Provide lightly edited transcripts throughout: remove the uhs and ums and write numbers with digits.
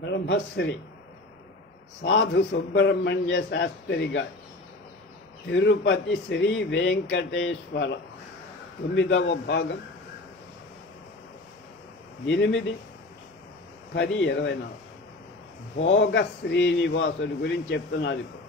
బ్రహ్మశ్రీ సాధు సుబ్రహ్మణ్య శాస్త్రి గారి తిరుపతి శ్రీ వెంకటేశ్వర 9వ భాగం 8/10/24 భోగ శ్రీనివాసుడి గురించి చెప్తున్నారు. ఇప్పుడు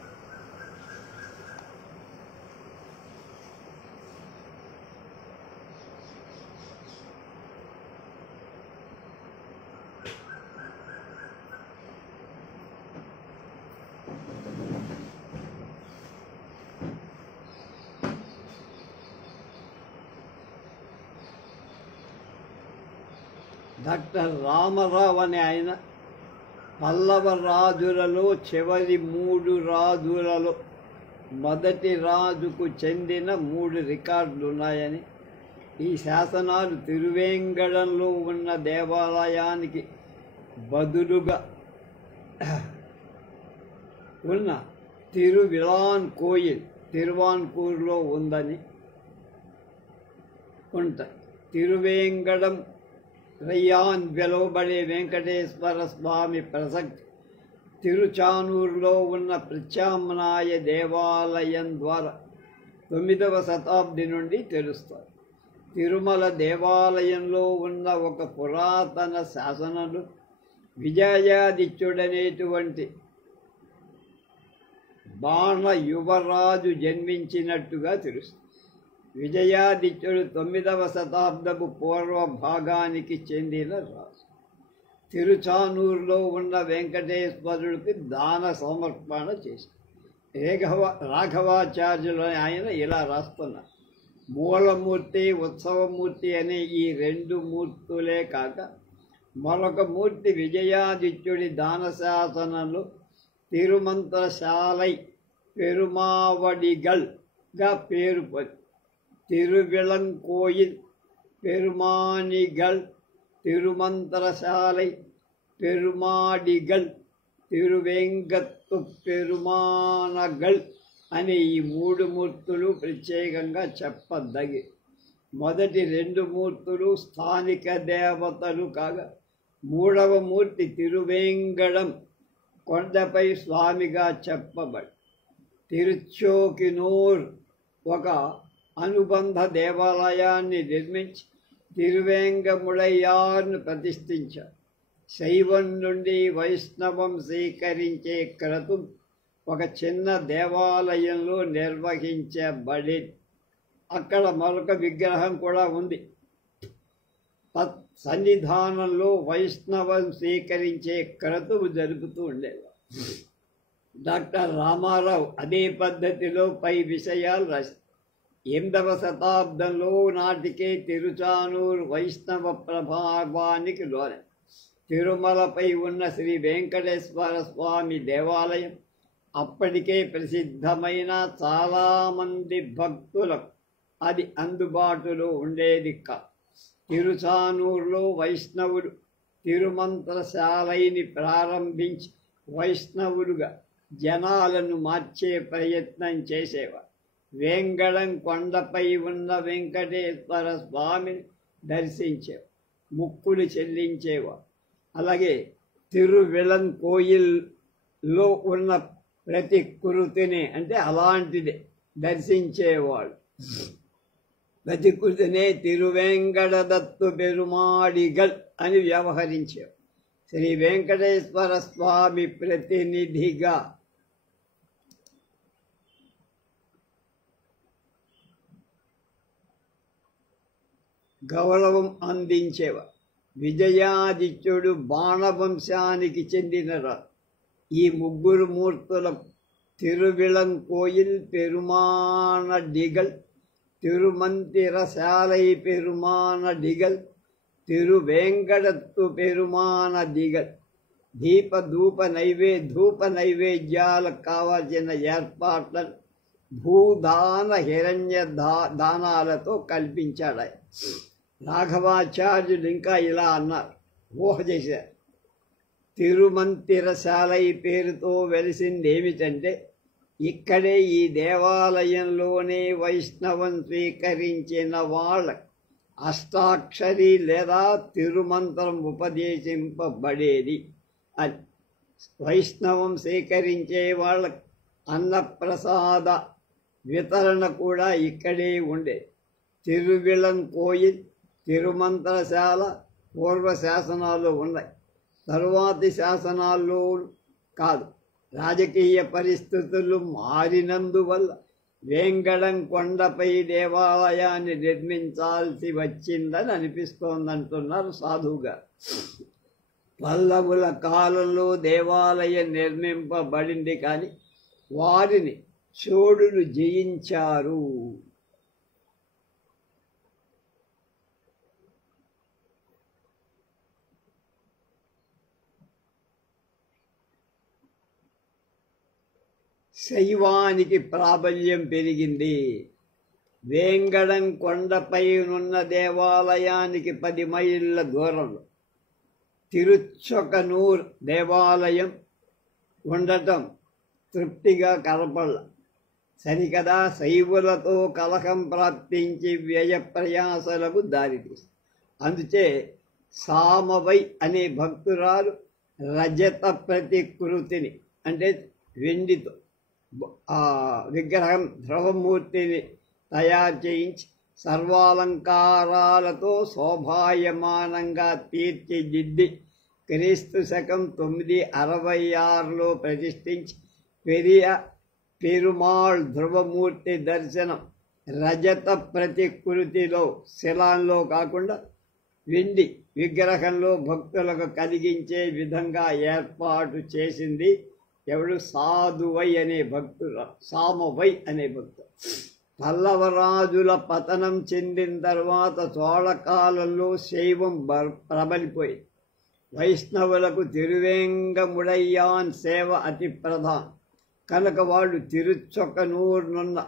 డాక్టర్ రామారావు అనే ఆయన పల్లవ రాజులలో చివరి 3 రాజులలో మొదటి రాజుకు చెందిన 3 రికార్డులు ఉన్నాయని, ఈ శాసనాలు తిరువేంగడంలో ఉన్న దేవాలయానికి బదులుగా ఉన్న తిరువిలాన్కోయిల్ తిరువాన్కూరులో ఉందని ఉంటాయి. తిరువేంగడం రయ్యాన్ వెలువబడే వెంకటేశ్వర స్వామి ప్రసక్తి తిరుచానూరులో ఉన్న ప్రత్యామ్నాయ దేవాలయం ద్వారా 9వ శతాబ్ది నుండి తెలుస్తారు. తిరుమల దేవాలయంలో ఉన్న ఒక పురాతన శాసనంలో విజయాదిత్యుడనేటువంటి బాణ యువరాజు జన్మించినట్టుగా తెలుస్తుంది. విజయాదిత్యుడు 9వ శతాబ్దపు పూర్వ భాగానికి చెందిన రాజు. తిరుచానూరులో ఉన్న వెంకటేశ్వరుడికి దాన సమర్పణ చేశారు. రాఘవాచార్యులు ఆయన ఇలా రాస్తున్నారు: మూలమూర్తి, ఉత్సవమూర్తి అనే ఈ 2 మూర్తులే కాక మరొక మూర్తి విజయాదిత్యుడి దాన శాసనంలో తిరుమంత్రశాలై పెరుమావడిగల్గా పేరు పొంది తిరువిళంకోయిల్ పెరుమానిగల్ తిరుమంత్రశాలై పెరుమాడిగల్ తిరువేంగత్తు పెరుమానగల్ అనే ఈ 3 మూర్తులు ప్రత్యేకంగా చెప్పదగి. మొదటి 2 మూర్తులు స్థానిక దేవతలు కాగా, 3వ మూర్తి తిరువేంగడం కొండపై స్వామిగా చెప్పబడి తిరుచోకినూర్ ఒక అనుబంధ దేవాలయాన్ని నిర్మించి తిరువేంగముడయ్యార్ను ప్రతిష్ఠించారు. శైవం నుండి వైష్ణవం స్వీకరించే క్రతువు ఒక చిన్న దేవాలయంలో నిర్వహించబడి, అక్కడ మరొక విగ్రహం కూడా ఉంది. సన్నిధానంలో వైష్ణవం స్వీకరించే క్రతువు జరుపుతూ ఉండేవారు. డాక్టర్ రామారావు అదే పద్ధతిలో పై విషయాలు రాశారు. 8వ శతాబ్దంలో నాటికే తిరుచానూరు వైష్ణవ ప్రభావానికి లోనే. తిరుమలపై ఉన్న శ్రీ వెంకటేశ్వర స్వామి దేవాలయం అప్పటికే ప్రసిద్ధమైన చాలామంది భక్తులకు అది అందుబాటులో ఉండేది కాదు. తిరుచానూరులో వైష్ణవుడు తిరుమంత్రశాలైని ప్రారంభించి వైష్ణవులుగా జనాలను మార్చే ప్రయత్నం చేసేవారు. వేంగడం కొండపై ఉన్న వెంకటేశ్వర స్వామిని దర్శించేవారు, ముక్కులు చెల్లించేవారు. అలాగే తిరువిళంకోయిల్లో ఉన్న ప్రతి కృతిని, అంటే అలాంటిదే, దర్శించేవాడు. ప్రతి కృతినే తిరువేంగడదత్తు పెరుమాడిగల్ అని వ్యవహరించేవారు. శ్రీ వెంకటేశ్వర స్వామి ప్రతినిధిగా గౌరవం అందించేవారు. విజయాదిత్యుడు బాణవంశానికి చెందిన రాజు. ఈ 3 మూర్తుల తిరువిళంకోయిల్ పెరుమానడిగల్ తిరుమంతిరశాలై పెరుమానడిగల్ తిరువేంగడత్తు పెరుమానడిగల్ ధూప నైవేద్యాలకు కావాల్సిన ఏర్పాట్లను భూదాన హిరణ్య దానాలతో కల్పించాడు. రాఘవాచార్యులు ఇంకా ఇలా అన్నారు, ఊహ చేశారు. తిరుమంతిరశాలై పేరుతో వెలిసిందేమిటంటే, ఇక్కడే ఈ దేవాలయంలోనే వైష్ణవం స్వీకరించిన వాళ్ళ అష్టాక్షరి లేదా తిరుమంత్రం ఉపదేశింపబడేది. అని. వైష్ణవం స్వీకరించే వాళ్ళ అన్నప్రసాద వితరణ కూడా ఇక్కడే ఉండే. తిరువిళంకోయిల్, తిరుమంత్రశాల పూర్వ శాసనాలు ఉన్నాయి, తరువాతి శాసనాల్లో కాదు. రాజకీయ పరిస్థితులు మారినందువల్ల వేంగడం కొండపై దేవాలయాన్ని నిర్మించాల్సి వచ్చిందని అనిపిస్తోందంటున్నారు సాధువుగా. పల్లవుల కాలంలో దేవాలయం నిర్మింపబడింది, కానీ వారిని చోళులు జయించారు. శైవానికి ప్రాబల్యం పెరిగింది. వేంగడం కొండపై ఉన్న దేవాలయానికి 10 మైళ్ళ దూరంలో తిరుచొకనూర్ దేవాలయం ఉండటం తృప్తిగా కనపడ. సరికదా శైవులతో కలహం ప్రాప్తించి వ్యయ ప్రయాసలకు దారితీస్తుంది. అందుచే సామవై అనే భక్తురాలు రజత ప్రతికృతిని, అంటే వెండితో విగ్రహం ధ్రువమూర్తిని తయారు చేయించి సర్వాలంకారాలతో శోభాయమానంగా తీర్చిదిద్ది క్రీస్తు శకం 966లో ప్రతిష్ఠించి పెరుమాళ్ ధ్రువమూర్తి దర్శనం రజత ప్రతికృతిలో శిలాల్లో కాకుండా వెండి విగ్రహంలో భక్తులకు కలిగించే విధంగా ఏర్పాటు చేసింది ఎవడు? సాధువై అనే భక్తుడు, సామవై అనే భక్తుడు. పల్లవరాజుల పతనం చెందిన తర్వాత చోళకాలంలో శైవం ప్రబలిపోయింది. వైష్ణవులకు తిరువేంగముడయ్యాన్ సేవ అతి ప్రధానం కనుక వాళ్ళు తిరుచొకనూరునున్న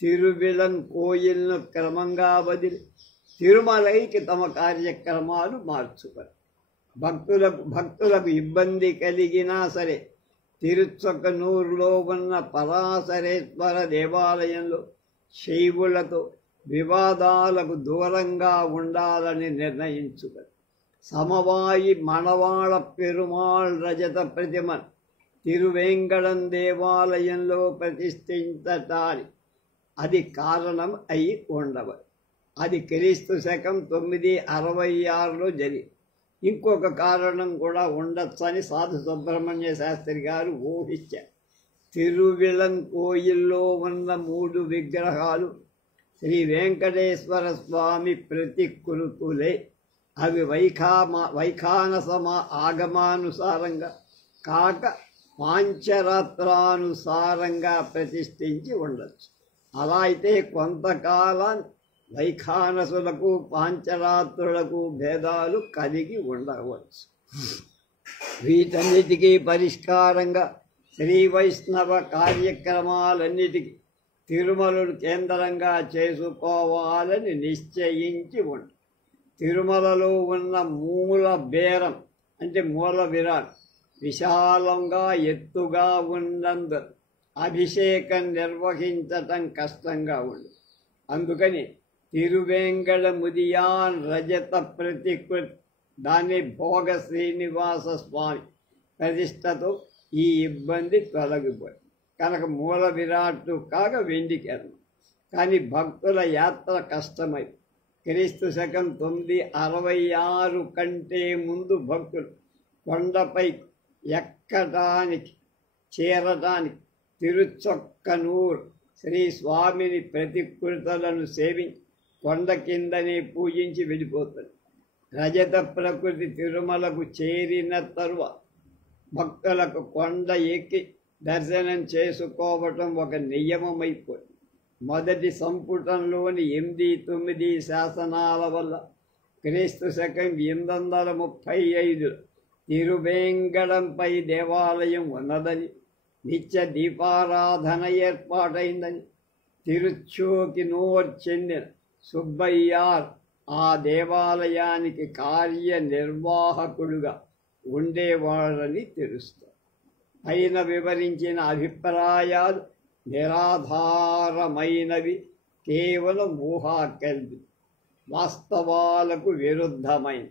తిరువిళన్ కోయిల్ను క్రమంగా వదిలి తిరుమలైకి తమ కార్యక్రమాలు మార్చుకొని భక్తులకు ఇబ్బంది కలిగినా సరే తిరుచొకనూరులో ఉన్న పరాశరేశ్వర దేవాలయంలో శైవులతో వివాదాలకు దూరంగా ఉండాలని నిర్ణయించుకొని సమవాయి మణవాళ పెరుమాళ్ రజత ప్రతిమను తిరువేంగడం దేవాలయంలో ప్రతిష్ఠించటానికి అది కారణం అయి ఉండవచ్చు. అది క్రీస్తు శకం 966లో జరిగింది. ఇంకొక కారణం కూడా ఉండొచ్చని సాధు సుబ్రహ్మణ్య శాస్త్రి గారు ఊహించారు. తిరువిళంకోయిల్లో ఉన్న 3 విగ్రహాలు శ్రీ వెంకటేశ్వర స్వామి ప్రతికృతులే. అవి వైఖానస ఆగమానుసారంగా కాక పాంచరాత్రానుసారంగా ప్రతిష్ఠించి ఉండొచ్చు. అలా అయితే కొంతకాలం వైఖానసులకు పాంచరాత్రులకు భేదాలు కలిగి ఉండవచ్చు. వీటన్నిటికీ పరిష్కారంగా శ్రీ వైష్ణవ కార్యక్రమాలన్నిటికీ తిరుమలను కేంద్రంగా చేసుకోవాలని నిశ్చయించి ఉంది. తిరుమలలో ఉన్న మూల బేరం అంటే మూల విరాట్ విశాలంగా ఎత్తుగా ఉన్నందు అభిషేకం నిర్వహించటం కష్టంగా ఉంది. అందుకని తిరువేంగడముదియాన్ రజత ప్రతికృతి దాన్ని భోగ శ్రీనివాస స్వామి ప్రతిష్టతో ఈ ఇబ్బంది తొలగిపోయింది. కనుక మూల విరాట్టు కాక వెండికెరణ. కానీ భక్తుల యాత్ర కష్టమై క్రీస్తు శకం 966 కంటే ముందు భక్తులు కొండపై ఎక్కటానికి చేరటానికి తిరుచొక్కనూరు శ్రీ స్వామిని ప్రతికృతులను సేవించి కొండ కిందనే పూజించి వెళ్ళిపోతుంది. రజత ప్రకృతి తిరుమలకు చేరిన తరువాత భక్తులకు కొండ ఎక్కి దర్శనం చేసుకోవటం ఒక నియమమైపోయింది. మొదటి సంపుటంలోని 8-9 శాసనాల వల్ల క్రీస్తు శకం 835 తిరువేంగడంపై దేవాలయం ఉన్నదని, నిత్య దీపారాధన ఏర్పాటైందని తిరుచోకినూర్ చెందిన సుబ్బయ్యార్ ఆ దేవాలయానికి కార్యనిర్వాహకుడుగా ఉండేవాడని తెలుస్తుంది. పైన వివరించిన అభిప్రాయాలు నిరాధారమైనవి, కేవలం ఊహాకల్పి, వాస్తవాలకు విరుద్ధమైన.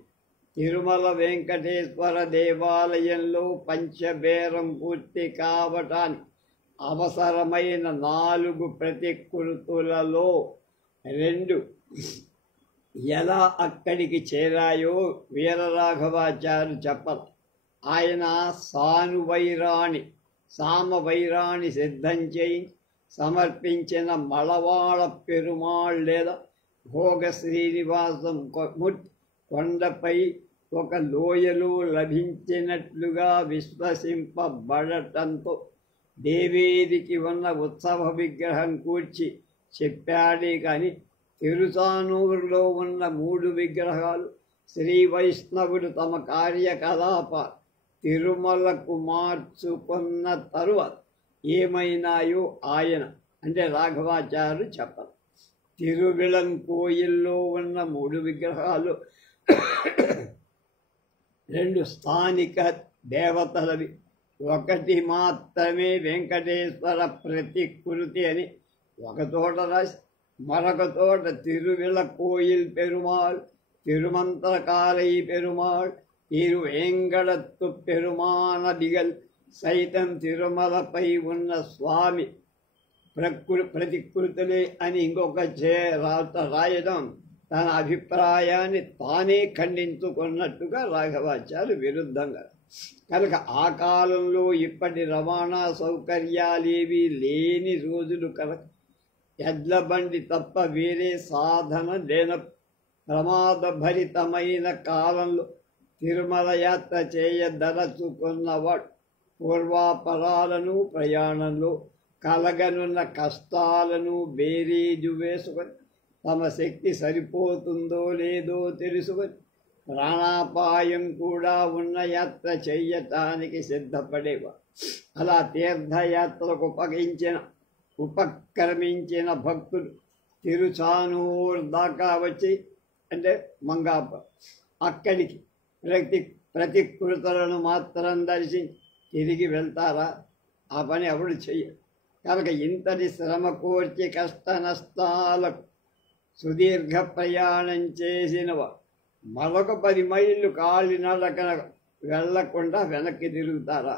తిరుమల వెంకటేశ్వర దేవాలయంలో పంచబేరం పూర్తి కావటానికి అవసరమైన 4 ప్రతికృతులలో 2 ఎలా అక్కడికి చేరాయో వీరరాఘవాచార్యులు చెప్పరు. ఆయన సామవైరాణి సిద్ధం చేయి సమర్పించిన మలవాళ పెరుమాళ్ లేదా భోగ శ్రీనివాసం కొండపై ఒక లోయలో లభించినట్లుగా విశ్వసింపబడటంతో దేవేదికి ఉన్న ఉత్సవ విగ్రహం కూర్చి చెప్పాడే కానీ తిరుచానూరులో ఉన్న 3 విగ్రహాలు శ్రీ వైష్ణవుడు తమ కార్యకలాప తిరుమలకు మార్చుకున్న తరువాత ఏమైనాయో ఆయన అంటే రాఘవాచార్యులు చెప్పరు. తిరువిళం కోయిల్లో ఉన్న 3 విగ్రహాలు 2 స్థానిక దేవతలవి. ఒకటి మాత్రమే వెంకటేశ్వర ప్రతికృతి అని ఒక చోట రాసి మరొక చోట తిరువిళ కోయిల్ పెరుమాళ్, తిరుమంత్రకాళై పెరుమాళ్, తిరువేంగడత్తు పెరుమానదిగల్ సైతం తిరుమలపై ఉన్న స్వామి ప్రతికృతులే అని ఇంకొక రాయడం తన అభిప్రాయాన్ని తానే ఖండించుకున్నట్టుగా రాఘవాచార్యులు విరుద్ధంగా. కనుక ఆ కాలంలో ఇప్పటి రవాణా సౌకర్యాలేవి లేని రోజులు కనుక ఎడ్ల బండి తప్ప వేరే సాధన లేన ప్రమాదభరితమైన కాలంలో తిరుమల యాత్ర చేయదలుచుకున్నవాడు పూర్వాపరాలను ప్రయాణంలో కలగనున్న కష్టాలను బేరీజు వేసుకొని తమ శక్తి సరిపోతుందో లేదో తెలుసుకొని ప్రాణాపాయం కూడా ఉన్న యాత్ర చెయ్యటానికి సిద్ధపడేవారు. అలా తీర్థయాత్రకు ఉపక్రమించిన భక్తులు తిరుచానూరు దాకా వచ్చి అంటే మంగాప అక్కడికి ప్రతికృతులను మాత్రం దర్శించి తిరిగి వెళ్తారా? ఆ పని ఎవడు చెయ్యరు. కనుక ఇంతటి శ్రమ కోర్చి కష్ట నష్టాలకు సుదీర్ఘ ప్రయాణం చేసినవారు మరొక 10 మైళ్ళు కాలినడకన వెళ్లకుండా వెనక్కి తిరుగుతారా?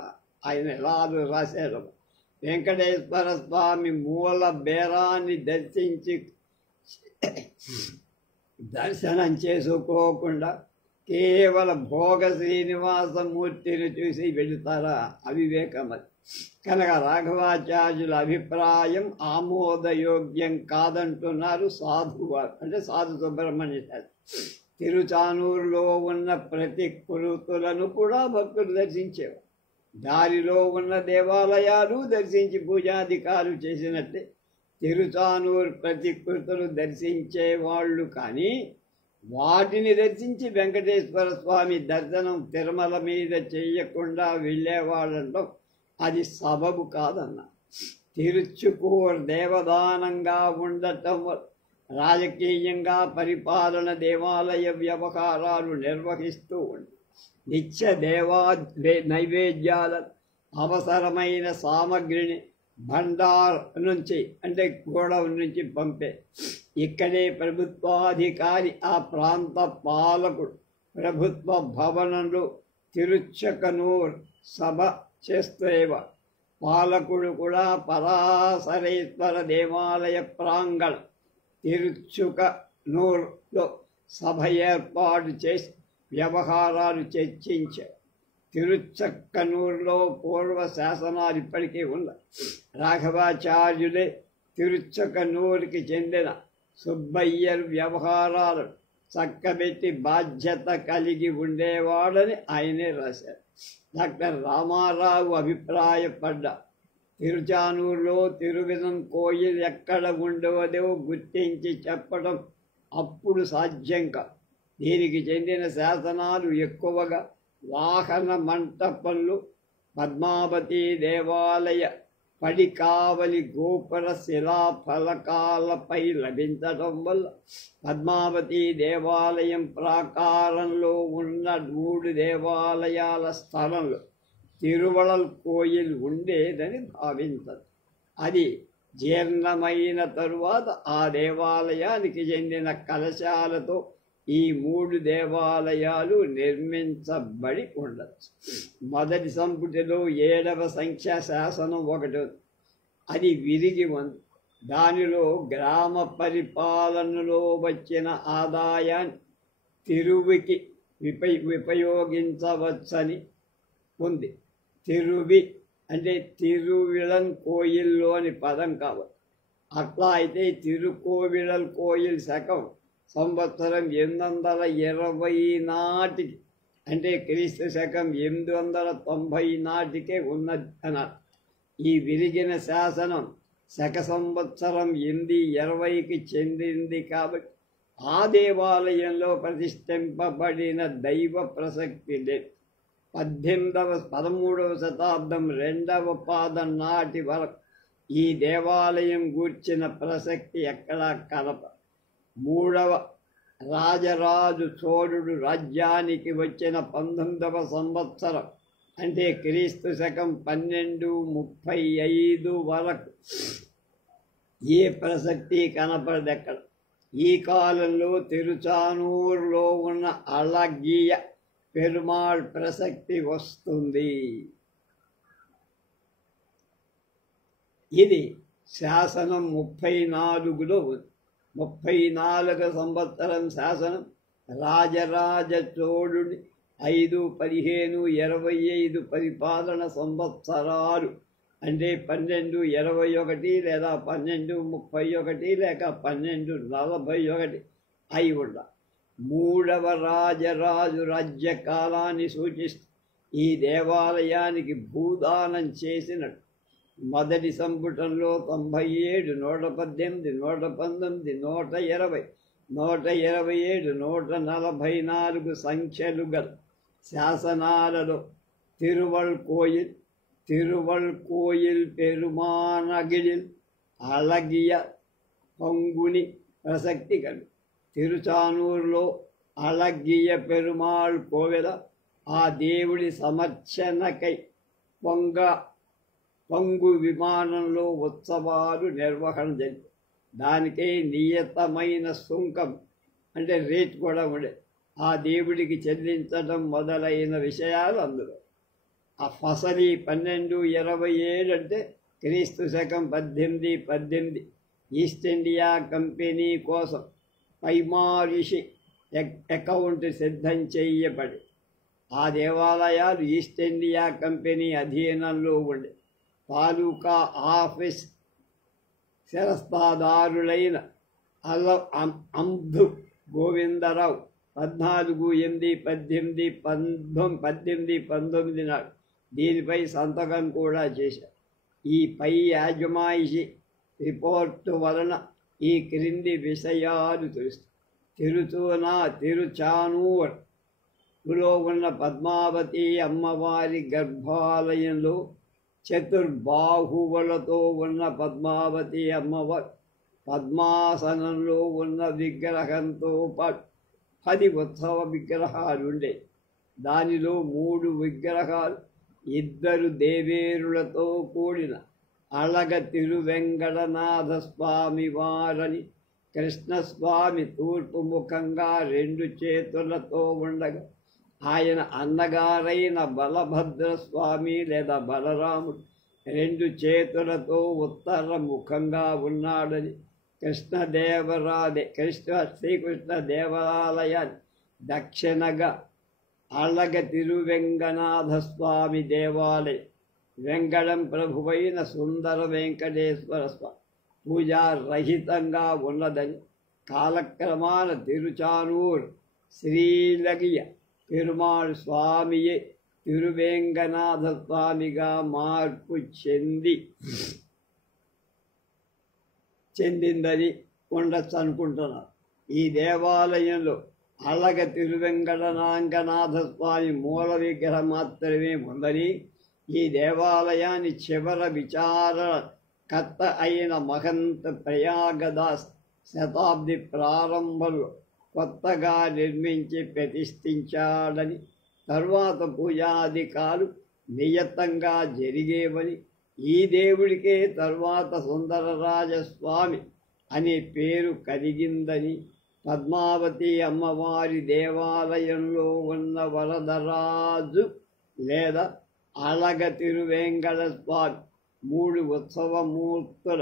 ఆయన ఎలా రాశారు. వెంకటేశ్వర స్వామి మూల బేరాన్ని దర్శనం చేసుకోకుండా కేవలం భోగ శ్రీనివాసమూర్తిని చూసి వెళుతారా? అవివేకమది. కనుక రాఘవాచార్యుల అభిప్రాయం ఆమోదయోగ్యం కాదంటున్నారు సాధువారు అంటే సాధు సుబ్రహ్మణ్య శాస్త్రి. తిరుచానూరులో ఉన్న ప్రతికృతులను కూడా భక్తులు దర్శించేవారు. దారిలో ఉన్న దేవాలయాలు దర్శించి పూజాధికారులు చేసినట్టే తిరుచానూరు ప్రతికృతులు దర్శించేవాళ్ళు. కానీ వాటిని దర్శించి వెంకటేశ్వర స్వామి దర్శనం తిరుమల మీద చేయకుండా వెళ్ళేవాళ్ళంటో అది సబబు కాదన్న. తిరుచుకూరు దేవదానంగా ఉండటం రాజకీయంగా పరిపాలన దేవాలయ వ్యవహారాలు నిర్వహిస్తూ ఉంది. నిత్య నైవేద్యాల అవసరమైన సామగ్రిని భండార్ నుంచి అంటే గోడౌన్ నుంచి పంపే ఇక్కడే ప్రభుత్వాధికారి ఆ ప్రాంత పాలకుడు ప్రభుత్వ భవనంలో తిరుచకనూర్ సభ చేస్తేవారు. పాలకుడు కూడా పరాశరేశ్వర దేవాలయ ప్రాంగణం తిరుచుకనూర్లో సభ ఏర్పాటు చేసి వ్యవహారాలు చర్చించారు. తిరుచక్కనూరులో పూర్వ శాసనాలు ఇప్పటికీ ఉన్నాయి. రాఘవాచార్యులే తిరుచక్కనూరుకి చెందిన సుబ్బయ్యర్ వ్యవహారాలను చక్కబెట్టి బాధ్యత కలిగి ఉండేవాడని ఆయనే రాశారు. డాక్టర్ రామారావు అభిప్రాయపడ్డా తిరుచానూరులో తిరువిధం కోయిల్ ఎక్కడ ఉండవదో గుర్తించి చెప్పడం అప్పుడు సాధ్యం కాదు. దీనికి చెందిన శాసనాలు ఎక్కువగా వాహన మంటపంలో పద్మావతి దేవాలయ పడికావలి గోపుర శిలాఫలకాలపై లభించడం వల్ల పద్మావతి దేవాలయం ప్రాకారంలో ఉన్న 3 దేవాలయాల స్థలంలో తిరువళల్ కోయిల్ ఉండేదని భావించదు. అది జీర్ణమైన తరువాత ఆ దేవాలయానికి చెందిన కలశాలతో ఈ 3 దేవాలయాలు నిర్మించబడి ఉండొచ్చు. మొదటి సంపుటిలో 7వ సంఖ్యా శాసనం ఒకటి, అది విరిగి ఉంది. దానిలో గ్రామ పరిపాలనలో వచ్చిన ఆదాయాన్ని తిరువికి ఉపయోగించవచ్చని ఉంది. తిరువి అంటే తిరువిళన్ కోయిల్లోని పదం కావాలి. అట్లా అయితే తిరుకోవిళల్ కోయిల్ శకం సంవత్సరం 820 నాటికి, అంటే క్రీస్తు శకం 890 నాటికే ఉన్నది అన్నారు. ఈ విరిగిన శాసనం శక సంవత్సరం 820కి చెందింది కాబట్టి ఆ దేవాలయంలో ప్రతిష్ఠింపబడిన దైవ ప్రసక్తి లేదు. 13వ శతాబ్దం 2వ పాదం నాటి వరకు ఈ దేవాలయం గూర్చిన ప్రసక్తి ఎక్కడా కలప. 3వ రాజరాజు చోళుడు రాజ్యానికి వచ్చిన 19వ సంవత్సరం, అంటే క్రీస్తు శకం 1235 వరకు ఏ ప్రసక్తి కనపడదెక్కడ. ఈ కాలంలో తిరుచానూరులో ఉన్న అళగియ పెరుమాళ్ ప్రసక్తి వస్తుంది. ఇది శాసనం 34లో ఉంది. 34 సంవత్సరం శాసనం రాజరాజ చోళుడి 5, 15, 25 పరిపాలన సంవత్సరాలు, అంటే 1221 లేదా 1231 లేక 1241 అయి ఉండ. 3వ రాజరాజు రాజ్యకాలాన్ని సూచిస్తూ ఈ దేవాలయానికి భూదానం చేసినట్టు. మొదటి సంపుటంలో 97, 118, 119, 120, 127, 144 సంఖ్యలు గల శాసనాలలో తిరువల్ కోయిల్ పెరుమానగిలిల్ అళగియ పంగుని ప్రసక్తి కలు. తిరుచానూరులో అళగియ పెరుమాళ్ కోవెల ఆ దేవుడి సమర్చనకై పంగు విమానంలో ఉత్సవాలు నిర్వహణ జరిగింది. దానికై నియతమైన సుంకం, అంటే రేట్ కూడా ఉండే, ఆ దేవుడికి చెల్లించడం మొదలైన విషయాలు అందులో. ఆ ఫసలి 1227 అంటే క్రీస్తు శకం 1818 ఈస్ట్ ఇండియా కంపెనీ కోసం పైమారిషి అకౌంట్ సిద్ధం చేయబడి ఆ దేవాలయాలు ఈస్ట్ ఇండియా కంపెనీ అధీనంలో ఉండే. తాలూకా ఆఫీస్ శిరస్తాదారులైన అంధు గోవిందరావు 14/8/1819 నాడు దీనిపై సంతకం కూడా చేశారు. ఈ పై యాజమాయిషి రిపోర్టు వలన ఈ క్రింది విషయాలు తెలుస్తాయి. తిరుచానూరులో ఉన్న పద్మావతి అమ్మవారి గర్భాలయంలో చతుర్బాహువులతో ఉన్న పద్మావతి అమ్మవారు పద్మాసనంలో ఉన్న విగ్రహంతో పాటు 10 ఉత్సవ విగ్రహాలుండే. దానిలో 3 విగ్రహాలు 2 దేవేరులతో కూడిన అళగ తిరువెంకటనాథ స్వామి వారని, కృష్ణస్వామి తూర్పు ముఖంగా 2 చేతులతో ఉండగా ఆయన అన్నగారైన బలభద్రస్వామి లేదా బలరాముడు 2 చేతులతో ఉత్తర ముఖంగా ఉన్నాడని, శ్రీకృష్ణ దేవాలయాన్ని దక్షిణగా అళగ తిరువెంగనాథ స్వామి దేవాలయం, వెంకటం ప్రభువైన సుందర వెంకటేశ్వర స్వామి పూజారహితంగా ఉన్నదని, కాలక్రమాన తిరుచానూరు శ్రీలగియ పెరుమాళ్ స్వామియే తిరువేంగనాథ స్వామిగా మార్పు చెందిందని ఉండొచ్చు అనుకుంటున్నారు. ఈ దేవాలయంలో అళగ తిరువెంకటనాథ స్వామి మూల విగ్రహం మాత్రమే ఉందని, ఈ దేవాలయాన్ని చివర విచారకర్త అయిన మహంత ప్రయాగదాస్ శతాబ్ది ప్రారంభంలో కొత్తగా నిర్మించి ప్రతిష్ఠించాడని, తరువాత పూజాధికాలు నియతంగా జరిగేవని, ఈ దేవుడికే తరువాత సుందరరాజస్వామి అనే పేరు కలిగిందని పద్మావతి అమ్మవారి దేవాలయంలో ఉన్న వరదరాజు లేదా అలగ తిరువేంకట స్వామి 3 ఉత్సవమూర్తుల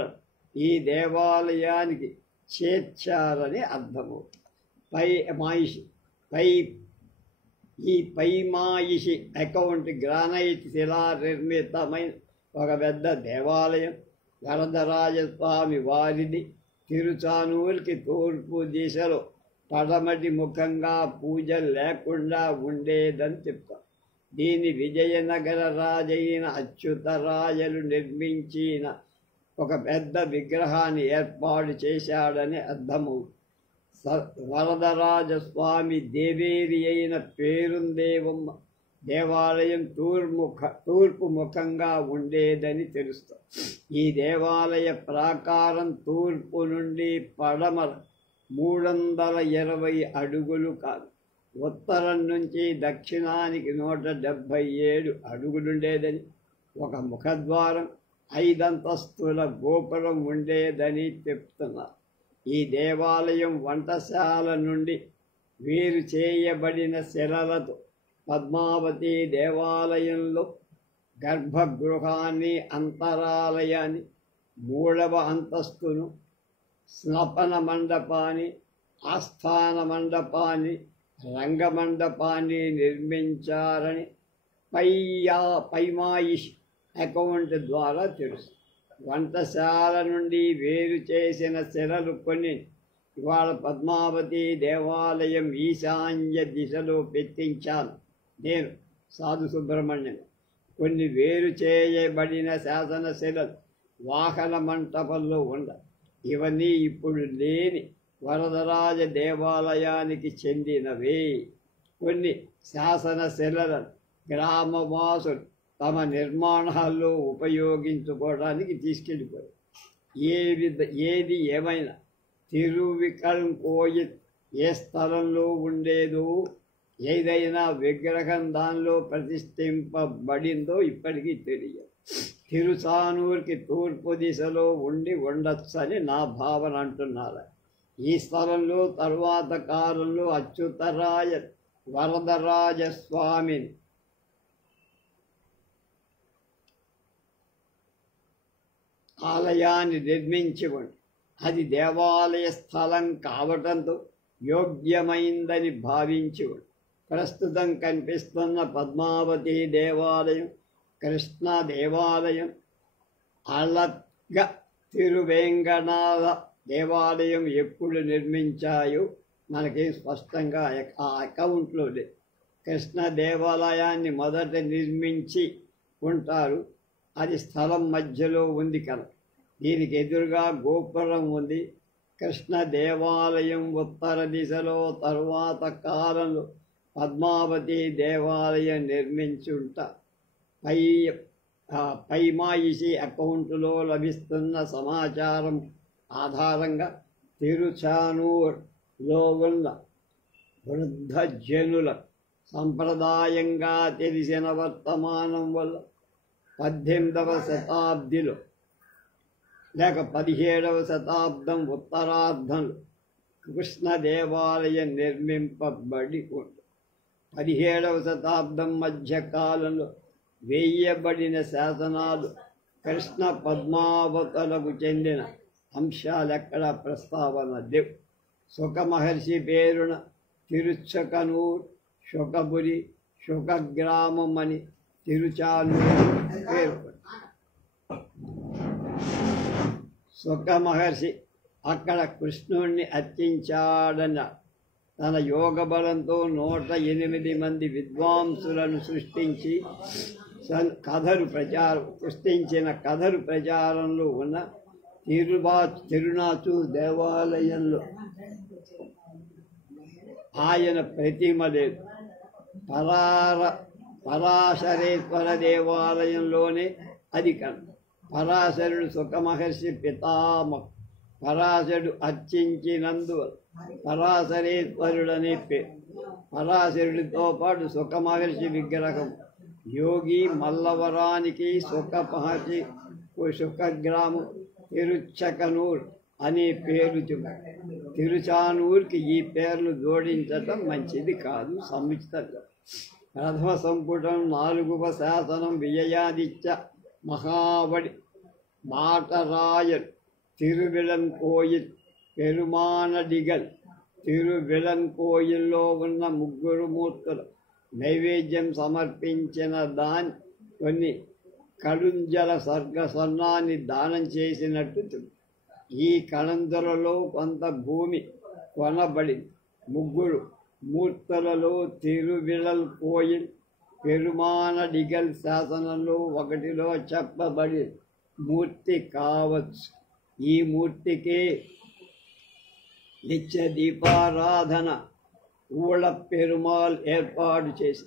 ఈ దేవాలయానికి చేర్చారని అర్థము. పైమాయిషి అకౌంట్ గ్రానైట్ శిలా నిర్మితమైన ఒక పెద్ద దేవాలయం. వరదరాజస్వామి వారిది తిరుచానూరుకి తూర్పు దిశలో పడమటి ముఖంగా పూజలు లేకుండా ఉండేదని చెప్తారు. దీని విజయనగర రాజైన అచ్యుతరాయలు నిర్మించిన ఒక పెద్ద విగ్రహాన్ని ఏర్పాటు చేశాడని అర్థము. వరదరాజస్వామి దేవేరి అయిన పేరుందేవమ్మ దేవాలయం తూర్పు ముఖంగా ఉండేదని తెలుస్తుంది. ఈ దేవాలయ ప్రాకారం తూర్పు నుండి పడమర 320 అడుగులు కాదు, ఉత్తరం నుంచి దక్షిణానికి 177 అడుగులుండేదని, ఒక ముఖద్వారం 5 అంతస్తుల గోపురం ఉండేదని చెప్తున్నారు. ఈ దేవాలయం వంటశాల నుండి వేరు చేయబడిన శిలలతో పద్మావతి దేవాలయంలో గర్భగృహాన్ని, అంతరాలయాన్ని, 3వ అంతస్తును, స్నపన మండపాన్ని, ఆస్థాన మండపాన్ని, రంగమండపాన్ని నిర్మించారని పైమాయిష్ అకౌంట్ ద్వారా తెలుసు. వంటశాల నుండి వేరు చేసిన శిలలు కొన్ని ఇవాళ పద్మావతి దేవాలయం ఈశాన్య దిశలో పెట్టించాను నేను, సాధు సుబ్రహ్మణ్యం. కొన్ని వేరు చేయబడిన శాసనశిలలు వాహన మంటపంలో ఉండాలి. ఇవన్నీ ఇప్పుడు లేని వరదరాజ దేవాలయానికి చెందినవే. కొన్ని శాసనశిలలను గ్రామవాసులు తమ నిర్మాణాల్లో ఉపయోగించుకోవడానికి తీసుకెళ్ళిపోయారు. ఏది ఏమైనా తిరువికల్ కోయిల్ ఏ స్థలంలో ఉండేదో, ఏదైనా విగ్రహం దానిలో ప్రతిష్ఠింపబడిందో ఇప్పటికీ తెలియదు. తిరుచానూరుకి తూర్పు దిశలో ఉండి ఉండొచ్చని నా భావన అంటున్నారు. ఈ స్థలంలో తరువాత కాలంలో అచ్యుతరాయ వరదరాజస్వామిని ఆలయాన్ని నిర్మించి ఉంది. అది దేవాలయ స్థలం కావటంతో యోగ్యమైందని భావించి ఉంది. ప్రస్తుతం కనిపిస్తున్న పద్మావతి దేవాలయం, కృష్ణ దేవాలయం, అలగ తిరువేంకటనాథ దేవాలయం ఎప్పుడు నిర్మించాయో మనకి స్పష్టంగా ఆ అకౌంట్లో లేదు. కృష్ణ దేవాలయాన్ని మొదట నిర్మించి ఉంటారు. అది స్థలం మధ్యలో ఉంది కనుక దీనికి ఎదురుగా గోపురం ఉంది. కృష్ణ దేవాలయం ఉత్తర దిశలో తరువాత కాలంలో పద్మావతి దేవాలయం నిర్మించి ఉంటారు. పైమాయిషి అకౌంటులో లభిస్తున్న సమాచారం ఆధారంగా తిరుచానూరులో ఉన్న వృద్ధ జనుల సంప్రదాయంగా తెలిసిన వర్తమానం వల్ల 18వ శతాబ్దిలో లేక 17వ శతాబ్దం ఉత్తరార్ధంలో కృష్ణ దేవాలయం నిర్మింపబడి ఉంది. 17వ శతాబ్దం మధ్యకాలంలో వేయబడిన శాసనాలు కృష్ణ పద్మావతులకు చెందిన అంశాలెక్కడ ప్రస్తావన లేవు. శుక మహర్షి పేరున తిరుచకనూర్, శుకపురి, శుకగ్రామం అని తిరుచానూరు పేరు. శుక మహర్షి అక్కడ కృష్ణుణ్ణి అర్చించాడన్న తన యోగ బలంతో 108 మంది విద్వాంసులను సృష్టించిన కథలు ప్రచారంలో ఉన్న తిరునాచు దేవాలయంలో ఆయన ప్రతిమ లేదు. పరాశరేశ్వర దేవాలయంలోనే అది కను. పరాశరుడు శుక మహర్షి పితామహ. పరాశరుడు అర్చించినందువల్ల పరాశరేశ్వరుడనే పేరు. పరాశరుడితో పాటు శుక మహర్షి విగ్రహం యోగి మల్లవరానికి శుక మహర్షి శుకగ్రామం తిరుచకనూర్ అనే పేరు తిరుచానూరుకి ఈ పేర్లు జోడించటం మంచిది కాదు, సముచితంగా. ప్రథమ సంపుటం 4వ శాసనం విజయాదిత్య మహాబడి మాటరాయర్ తిరువిళంకోయిల్ పెరుమానడిగల్. తిరువిళంకోయిల్లో ఉన్న 3 మూర్తులు నైవేద్యం సమర్పించిన దాని కొన్ని కడుంజల స్వర్ణాన్ని దానం చేసినట్టు. ఈ కళంజలలో కొంత భూమి కొనబడింది. 3 మూర్తులలో తిరువిళల్ కోయిల్ పెరుమానడిగల్ శాసనంలో 1లో చెప్పబడి మూర్తి కావచ్చు. ఈ మూర్తికే నిత్య దీపారాధన ఊళ్ళ పెరుమాల్ ఏర్పాటు చేసి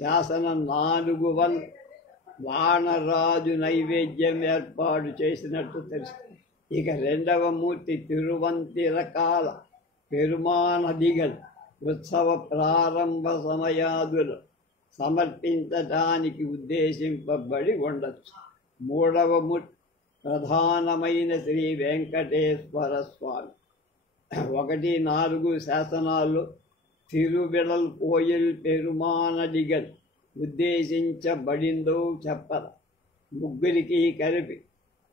శాసనం 4 వల్ల వానరాజు నైవేద్యం ఏర్పాటు చేసినట్టు తెలుసు. ఇక 2వ మూర్తి తిరువంతిరకాల పెరుమానడిగల్ ఉత్సవ ప్రారంభ సమయాదులు సమర్పించటానికి ఉద్దేశింపబడి ఉండొచ్చు. 3వ మూర్తి ప్రధానమైన శ్రీ వెంకటేశ్వర స్వామి. 1-4 శాసనాల్లో తిరువిళల్ కోయిల్ పెరుమానడిగల్ ఉద్దేశించబడిందో చెప్పరు. 3కి కలిపి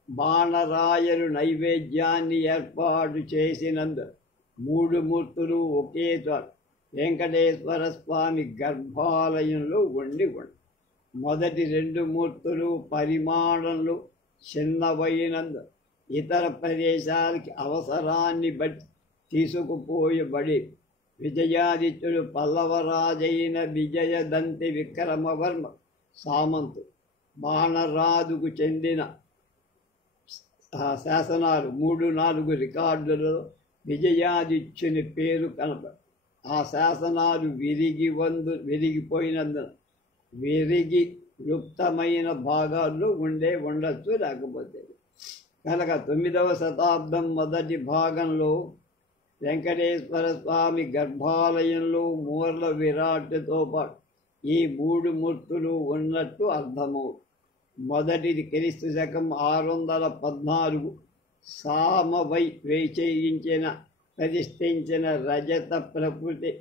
బాణరాయలు నైవేద్యాన్ని ఏర్పాటు చేసినందు 3 మూర్తులు ఒకే చోట వెంకటేశ్వర స్వామి గర్భాలయంలో ఉండి. మొదటి 2 మూర్తులు పరిమాణంలో చిన్నవైనందు ఇతర ప్రదేశాలకి అవసరాన్ని బట్టి తీసుకుపోయబడి. విజయాదిత్యుడు పల్లవరాజైన విజయదంతి విక్రమవర్మ సామంతు బాణరాజుకు చెందిన శాసనాలు 3-4 రికార్డులలో విజయాదిత్యుని పేరు కనపడు. ఆ శాసనాలు విరిగిపోయినందున విరిగి లుప్తమైన భాగాల్లో ఉండొచ్చు, లేకపోతే కనుక 9వ శతాబ్దం మొదటి భాగంలో వెంకటేశ్వర స్వామి గర్భాలయంలో మూర్ల విరాట్తో పాటు ఈ 3 మూర్తులు ఉన్నట్టు అర్థమవుతుంది. మొదటిది క్రీస్తు శకం 614 సామవై ప్రతిష్ఠించిన రజత ప్రకృతి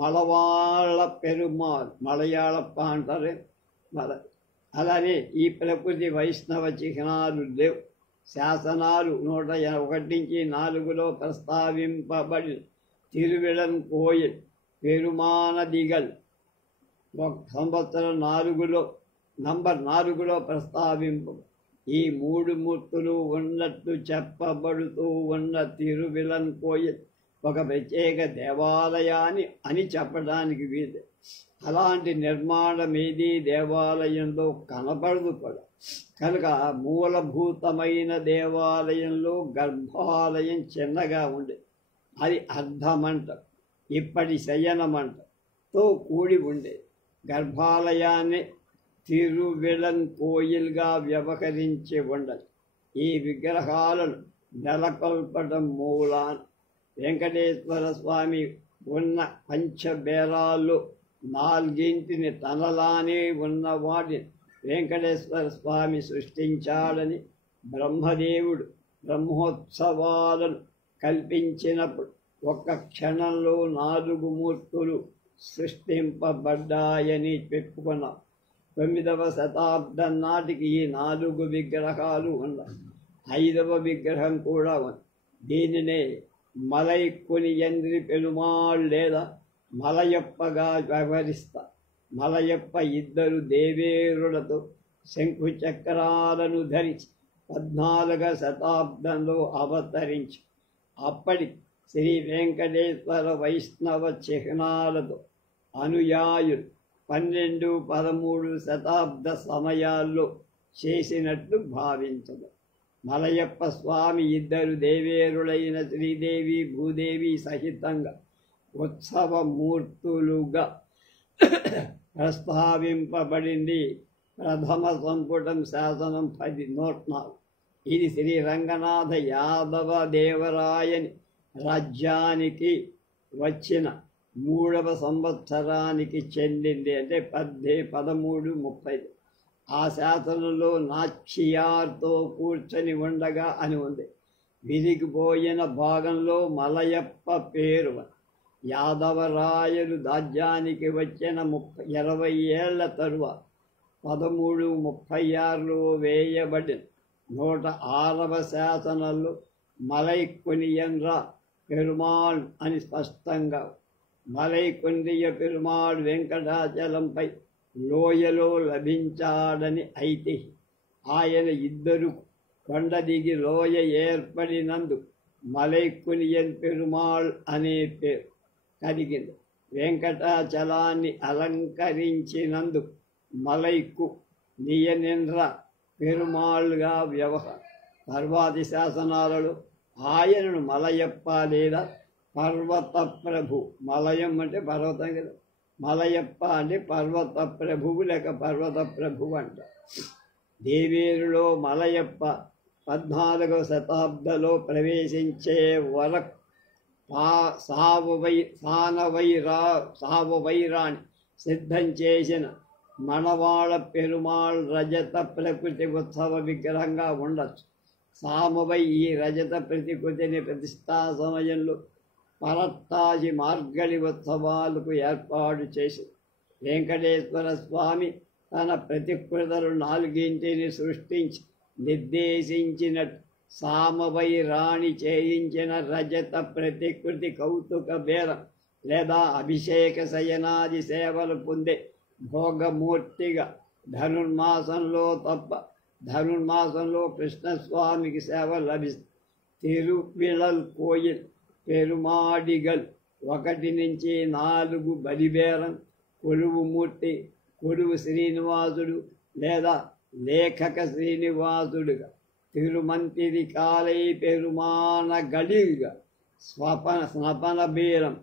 మలవాళ్ళ పెరుమాల్, మలయాళప్ప అంటారు. అలానే ఈ ప్రకృతి వైష్ణవ చిహ్నాలు లేవు. శాసనాలు 101-4లో ప్రస్తావింపబడి తిరువిళన్ కోయిల్ పెరుమానడిగల్ సంవత్సరం 4లో ప్రస్తావింపు. ఈ 3 మూర్తులు ఉన్నట్టు చెప్పబడుతూ ఉన్న తిరువిళన్ కోయిల్ ఒక ప్రత్యేక దేవాలయాన్ని అని చెప్పడానికి వీలు. అలాంటి నిర్మాణం ఏది దేవాలయంలో కనబడదు కూడా. కనుక మూలభూతమైన దేవాలయంలో గర్భాలయం చిన్నగా ఉండే అది అర్ధమంట, ఇప్పటి శయనమంటతో కూడి ఉండే గర్భాలయాన్ని తిరువిళన్ కోయిల్గా వ్యవహరించి ఉండదు. ఈ విగ్రహాలను నెలకొల్పడం మూలాన వెంకటేశ్వర స్వామి ఉన్న పంచబేరాల్లో 4 తనలానే ఉన్న వాటిని వెంకటేశ్వర స్వామి సృష్టించాడని బ్రహ్మదేవుడు బ్రహ్మోత్సవాలను కల్పించినప్పుడు ఒక్క క్షణంలో 4 మూర్తులు సృష్టింపబడ్డాయని చెప్పుకున్నాం. 9వ శతాబ్దం నాటికి ఈ 4 విగ్రహాలు ఉన్నాయి. 5వ విగ్రహం కూడా ఉంది. దీనినే మలై కొనియంద్రి పెరుమాళ్ లేదా మలయప్పగా వ్యవహరిస్తారు. మలయప్ప 2 దేవేరులతో శంఖు చక్రాలను ధరించి 14వ శతాబ్దంలో అవతరించి అప్పటి శ్రీ వెంకటేశ్వర వైష్ణవ చిహ్నాలతో అనుయాయులు 12-13 శతాబ్ద సమయాల్లో చేసినట్లు భావించదు. మలయప్ప స్వామి 2 దేవేరులైన శ్రీదేవి భూదేవి సహితంగా ఉత్సవమూర్తులుగా ప్రస్తావింపబడింది. ప్రథమ సంపుటం శాసనం 10-104. ఇది శ్రీ రంగనాథ యాదవ దేవరాయని రాజ్యానికి వచ్చిన 3వ సంవత్సరానికి చెందింది. అంటే 1330. ఆ శాసనంలో నాచ్యార్తో కూర్చొని ఉండగా అని ఉంది. విరిగిపోయిన భాగంలో మలయప్ప పేరు. యాదవరాయలు రాజ్యానికి వచ్చిన 20 ఏళ్ల తరువాత 1336లో వేయబడిన 106వ శాసనంలో మలైకొనియన్రా పెరుమాళ్ అని స్పష్టంగా మలైకొండియ పెరుమాళ్ వెంకటాచలంపై లోయలో లభించాడని అయితే ఆయన ఇద్దరు కొండ దిగి లోయ ఏర్పడినందు మలైకొనియన్ పెరుమాళ్ అనే పేరు కలిగింది. వెంకటాచలాన్ని అలంకరించినందు మలైకు నియనింద్ర పెరుమాళ్గా వ్యవహారం. తర్వాతి శాసనాలలో ఆయనను మలయప్ప లేదా పర్వత ప్రభు, మలయం అంటే పర్వతం కదా, మలయప్ప అంటే పర్వత ప్రభువు లేక పర్వత ప్రభువు అంట. దేవేరులో మలయప్ప 14వ శతాబ్దంలో ప్రవేశించే వరకు సావవైరాణి సిద్ధం చేసిన మనవాళ పెరుమాళ్ రజత ప్రకృతి ఉత్సవ విగ్రహంగా ఉండొచ్చు. సామవై ఈ రజత ప్రతికృతిని ప్రతిష్టా సమయంలో పరట్టాజి మార్గళి ఉత్సవాలకు ఏర్పాటు చేసి వెంకటేశ్వర స్వామి తన ప్రతికృతులు 4 సృష్టించి నిర్దేశించినట్టు సామవై రాణి చేయించిన రజత ప్రతికృతి కౌతుక బేరం లేదా అభిషేక శయనాది సేవలు పొందే భోగమూర్తిగా ధనుర్మాసంలో తప్ప ధనుర్మాసంలో కృష్ణస్వామికి సేవ లభిస్తుంది. తిరువిళల్ కోయిల్ పెరుమాడిగల్ 1 నుంచి 4 బలిబేరం కొలువు మూర్తి కొలువు శ్రీనివాసుడు లేదా లేఖక శ్రీనివాసుడుగా తిరుమంతిరి కాలై పెరుమాన గడిగా స్నపన బీరం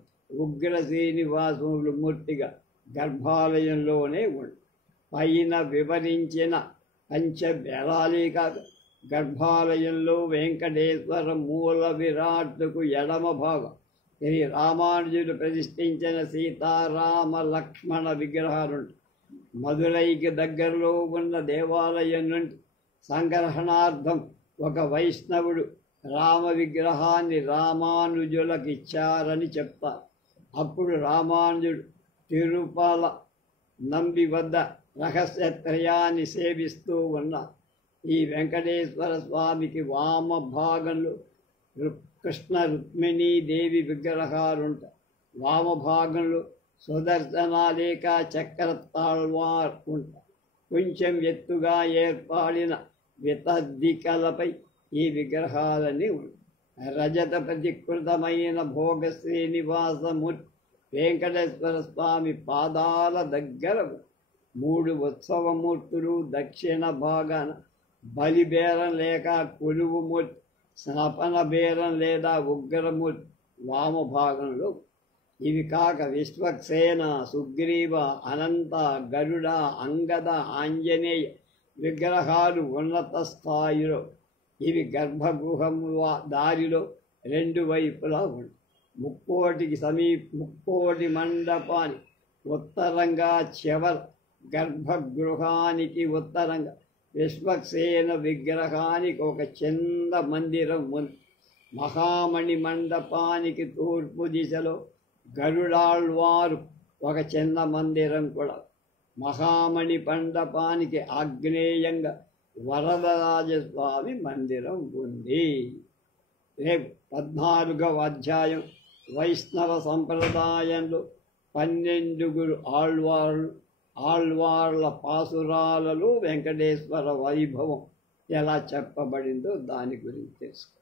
ఉగ్ర శ్రీనివాసుడు మూర్తిగా గర్భాలయంలోనే ఉంది. పైన వివరించిన పంచబేరాలే కాదు, గర్భాలయంలో వెంకటేశ్వర మూల విరాట్కు ఎడమ భాగం శ్రీ రామానుజుడు ప్రతిష్ఠించిన సీతారామ లక్ష్మణ విగ్రహాలుంటాయి. మదురైకి దగ్గరలో ఉన్న దేవాలయం నుండి సంగ్రహణార్థం ఒక వైష్ణవుడు రామ విగ్రహాన్ని రామానుజులకు ఇచ్చారని చెప్తారు. అప్పుడు రామానుజుడు తిరుపల నంబి వద్ద రహస్యత్రయాన్ని సేవిస్తూ ఉన్నారు. ఈ వెంకటేశ్వర స్వామికి వామ భాగంలో కృష్ణ రుక్మిణీ దేవి విగ్రహాలుంటాయి. వామ భాగంలో సుదర్శన లేక చక్రతాళ్వార్ ఉంటాయి. కొంచెం ఎత్తుగా ఏర్పడిన వితద్దికలపై ఈ విగ్రహాలన్నీ ఉన్నాయి. రజత ప్రతికృతమైన భోగ శ్రీనివాసమూర్తి వెంకటేశ్వర స్వామి పాదాల దగ్గర 3 ఉత్సవమూర్తులు దక్షిణ భాగాన బలిబేరం లేక కొలువుమూర్తి, స్నపన బేరం లేదా ఉగ్రమూర్తి వామ భాగంలో. ఇవి కాక విశ్వక్సేన, సుగ్రీవ, అనంత, గరుడ, అంగద, ఆంజనేయ విగ్రహాలు ఉన్నత స్థాయిలో. ఇవి గర్భగృహము దారిలో 2 వైపులా ఉంటాయి. ముక్కోటి మండపానికి ఉత్తరంగా చివర గర్భగృహానికి ఉత్తరంగా విశ్వక్సేన విగ్రహానికి ఒక చిన్న మందిరం ఉంది. మహామణి మండపానికి తూర్పు దిశలో గరుడాళ్వారు ఒక చిన్న మందిరం కూడా. మహామణి మండపానికి ఆగ్నేయంగా వరదరాజస్వామి మందిరం ఉంది. రేపు 14వ అధ్యాయం వైష్ణవ సంప్రదాయంలో 12 ఆళ్వార్ల పాసురాలలో వెంకటేశ్వర వైభవం ఎలా చెప్పబడిందో దాని గురించి తెలుసుకో.